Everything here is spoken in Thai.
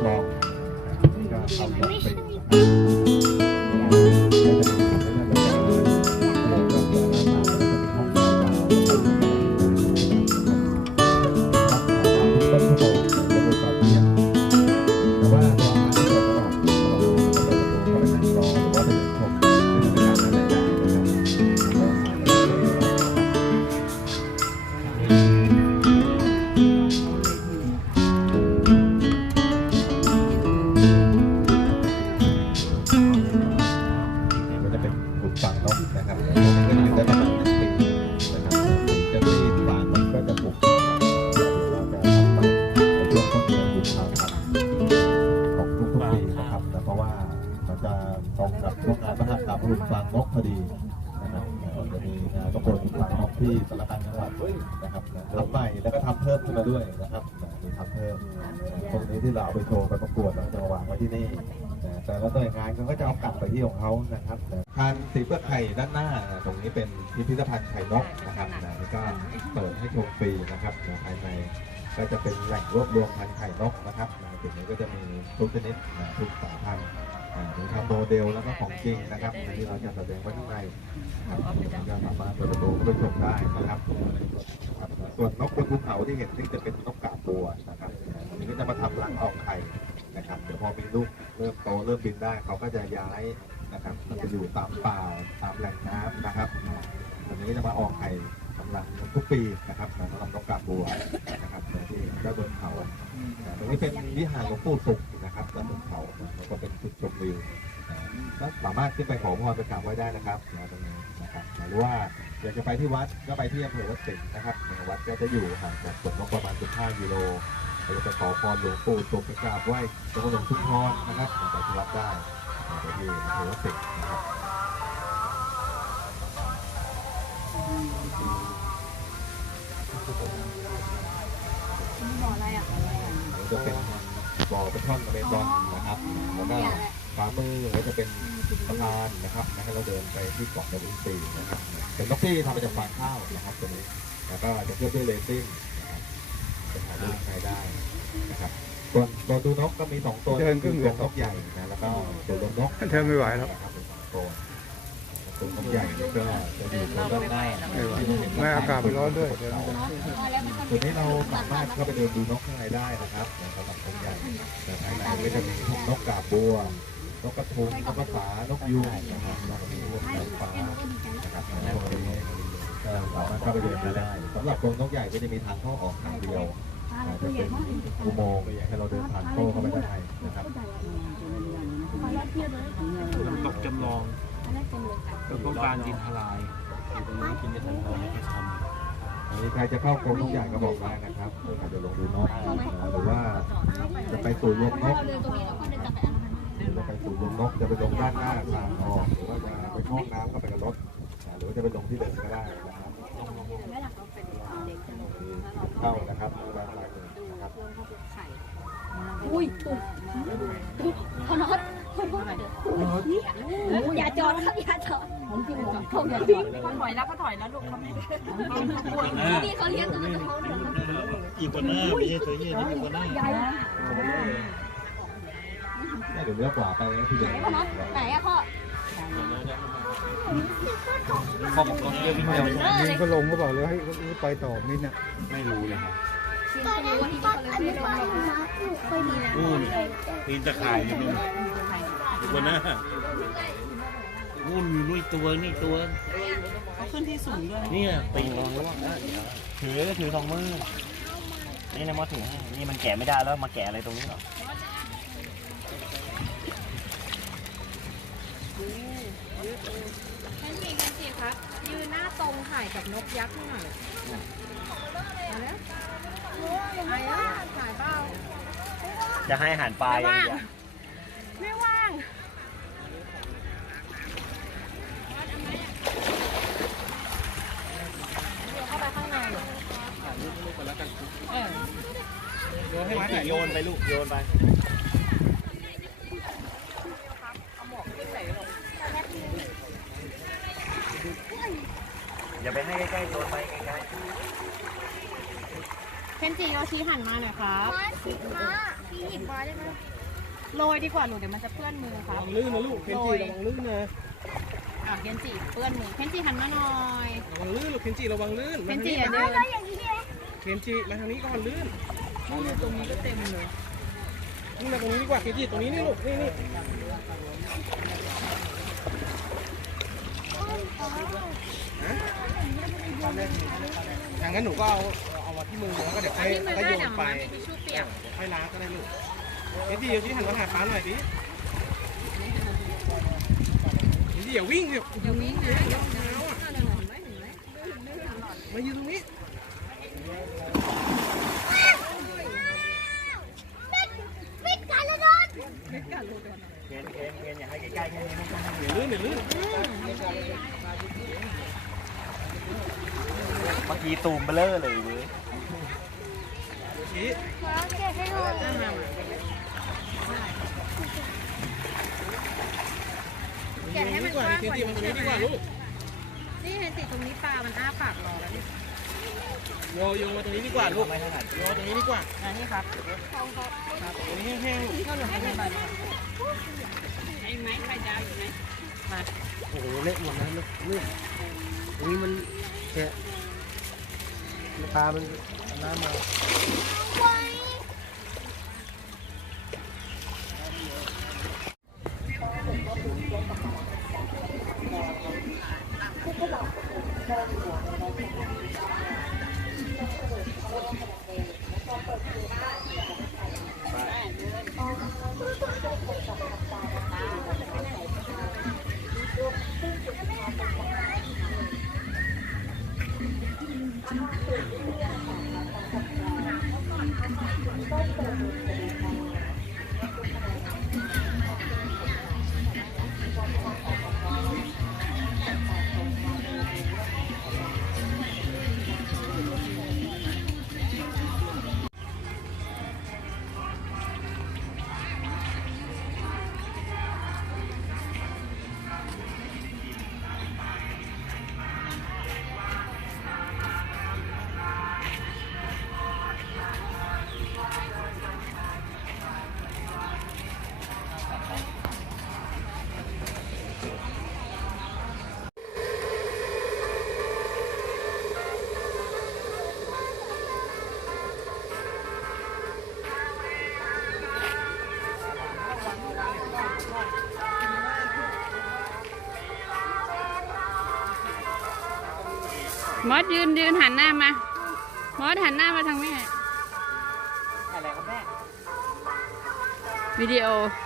Good. นะครับก็จะได้ประมาณสินะครับจะมีฝางมันก็จะปลูกเราจะทำไปในช่วงต้นเดือนกุมภานของทุกๆปีนะครับนะเพราะว่ามันจะตรงกับช่วงงานมหกรรมรุ่นฟางนกพอดีนะครับเรจะมีงระโปรงฟางนกที่สารคาจังหวัดนะครับทำใหม่แล้วก็ทำเพิ่มขึ้นมาด้วยนะครับมีทำเพิ่มตรงนี้ที่เราเอาไปโชว์ไปประกวดเราจะมาวางไว้ที่นี่ แต่ละหน่วยงานเขาก็จะเอากลับไปที่ของเขานะครับทานสีเปลือกไข่ด้านหน้านะตรงนี้เป็นพิพิธภัณฑ์ไข่นกนะครับนะนี่ก็เปิดให้ชมฟรีนะครับนะภายในก็จะเป็นแหล่งรวบรวมพันธุ์ไข่นกนะครับนะจุดนี้ก็จะมีทุกชนิดนะทุกสายพันธุ์อ่ามีทำโมเดลแล้วก็ของจริงนะครับที่เราจะแสดงไว้ข้างในนะครับก็สามารถเปิดประตูเข้าไปชมได้นะครับ ส่วนนกบนภูเขาที่เห็นนี่จะเป็นนกกาบัวนะครับนนี้ก็จะมาทำรังออกไข่นะครับ เดี๋ยวพอมีลูก ริ่มโตเริ่มบินได้เขาก็จะย้ายนะครับมันจะอยู่ตามป่าตามแหล่งน้ำนะครับอันนี้จะมาออกไข่ทำรังทุกปีนะครับสำหรับนกกาบบัวนะครับที่ด้านบนเขาตรงนี้เป็นวิหารหลวงปู่สุขนะครับด้านบนเขาแล้วก็เป็นจุดชมวิวก็สามารถขึ้นไปขอพรไปกราบไหว้ได้นะครับตรงนี้นะครับหรือว่าอยากจะไปที่วัดก็ไปที่อำเภอวัดสิงห์นะครับวัดก็จะอยู่ห่างจากสวนนกประมาณ 15กิโล เราจะขอพรหลวงปู่ตกไปกราบไหว้หลวงปู่หลวงชุมพรนะครับไปที่วัดได้ไปที่อำเภอวัดสิงห์นะครับบ่ออะไรอะนี่จะเป็นบ่อปลาช่อนอเมซอนนะครับแล้วก็ขวามือก็จะเป็นสะพานนะครับนะให้เราเดินไปที่เกาะดาวอินทรีนะครับเป็นนกที่ทำมาจากฟางข้าวนะครับตัวนี้แล้วก็จะเคลือบด้วยเรซิน นะครับจะถ่ายรูปใช้ได้นะครับส่วนตัวดูนกก็มีสองตัวเดินครึ่งตัวนกใหญ่นะแล้วก็ตัวลมนกเธอไม่ไหวแล้ว นะครับเป็นสองตัวตัวนกใหญ่นี่ก็จะอยู่ตรงด้านหน้าไม่ไหวที่เราเห็นแม่อากาศมันร้อนด้วยเดี๋ยวส่วนนี้เราสามารถเข้าไปเดินดูนกข้างในได้นะครับสำหรับนกใหญ่แต่ภายในก็จะมีพวกนกกาบบัว นกกระทุงนกกระสานกยูงนะครับนกยูงนกฟ้านะครับนกนี้ก็ สามารถเข้าไปเดินดูได้สำหรับกรงนกใหญ่ก็จะมีทางเข้าออกทางเดียวอาจจะเป็นอุโมงค์ให้เราเดินผ่านเข้าเข้าไปด้านในนะครับน้ำตกจำลองแล้วก็การดินทลายอยู่ตรงนี้กินจะทันทองไม่ทอันนี้ใครจะเข้ากรงนกใหญ่ก็บอกได้นะครับอาจจะลงดูนกหรือว่าจะไปสู่รวมนกเดินตรงนี้แล้วก็เดินกลับไปอันนั้นจะไปสู่ลงนกจะไปลงด้านหน้าทางออกหรือว่าจะไปเข้าห้องน้ำก็ไปกับรถหรือว่าจะไปลงที่เดินก็ได้ เข้านะครับด้านล่างเลยนะครับอุ้ยตุ๊พนอตอย่าจอดครับอย่าจอดผมจริงผมอย่าจอดเขาถอยแล้วเขาถอยแล้วลูกเขาไม่ที่นี่เขาเรียกตัวเขาเดินำอีกคนหน้าไม่ใช่ตัวเยี่ยนี่อีกคนหน้าใหญ่เดี๋ยวเลี้ยวขวาไปที่เดินพนอตไหนอะพ่อ ข้อบอกรถเยอะพี่เดียวมินก็ลงก็บอกเลยให้ไปต่อมินอะไม่รู้เลยครับที่เขารู้ว่าที่เขาเลยไม่ลงนู่นปีนตะข่ายอยู่นู่นอีกคนหน้านู่นนู่นตัวนี่ตัวเขาขึ้นที่สูงด้วยเนี่ยปีนลองร่วถือถือสองมือนี่นะมอถือให้นี่มันแกะไม่ได้แล้วมาแกะอะไรตรงนี้หรอ แคนจีแคนจีครับยืนหน้าตรงถ่ายกับนกยักษ์หน่อยมาแล้วไอ้ถ่ายเปล่าจะให้อาหารปลาอย่างเดียวไม่ว่างเข้าไปข้างในเออ โยนให้มันโยนไปลูกโยนไป อย่าไปให้ใกล้ๆโยนไปใกล้ เคนจิเอาชี้หันมาหน่อยครับพี่หยิบมาได้ไหมโรยดีกว่าลูกเดี๋ยวมันจะเปื้อนมือครับลื่นนะลูกเคนจิระวังลื่นนะอะเคนจิเปื้อนมือเคนจิหันมาหน่อย ระวังลื่นลูกเคนจิระวังลื่นเคนจิอย่าเดินเคนจิมาทางนี้ก่อนลื่นนี่ตรงนี้ก็เต็มเลยนี่มาตรงนี้ดีกว่าเคนจิตรงนี้นี่ลูกนี่นี่อย่างนั้นหนูก็เอาเอามา ที่มือแล้วก็เดี๋ยวค่อยที่มือค่อยได้โยเดี๋ยนวไปมันมีทิชชู่เปียกค่อยล้างก็ได้ลูกเคนจิเดี๋ยวที่หันมาหาฟ้าหน่อยดิเคนจิอย่าวิ่งเดี๋ยวเดี๋ยววิ่งนะยกน้ำอะเห็นไหมเห็นไหมมายืนตรงนี้ปิดการละโดนเคนเคนเคนอย่าให้ใกล้ๆแค่นี้ไม่ต้องให้เดี๋ยวลื่นเดี๋ยวลื่นทีตูมเบลอเลยเว้ย มาแกะให้หน่อย มามา แกะให้มันกว้างกว่านี้ใช่ไหมนี่เห็นติดตรงนี้ปลา มันอ้าปากรอแล้วเนี่ยโยโยมาตรงนี้ดีกว่าลูกไม่ถนัดโยตรงนี้ดีกว่าอันนี้ครับตรงนี้แห้งก็หนูให้มันไปไอ้ไม้ใครจะอยู่ไหนมาโอ้โหเละหมดแล้วลูกลูกตรงนี้มันแฉะปลามันน้ำมา จริงๆ มอสยืนยืนหันหน้ามา มอสหันหน้ามาทางแม่อะไรครับแม่ วิดีโออ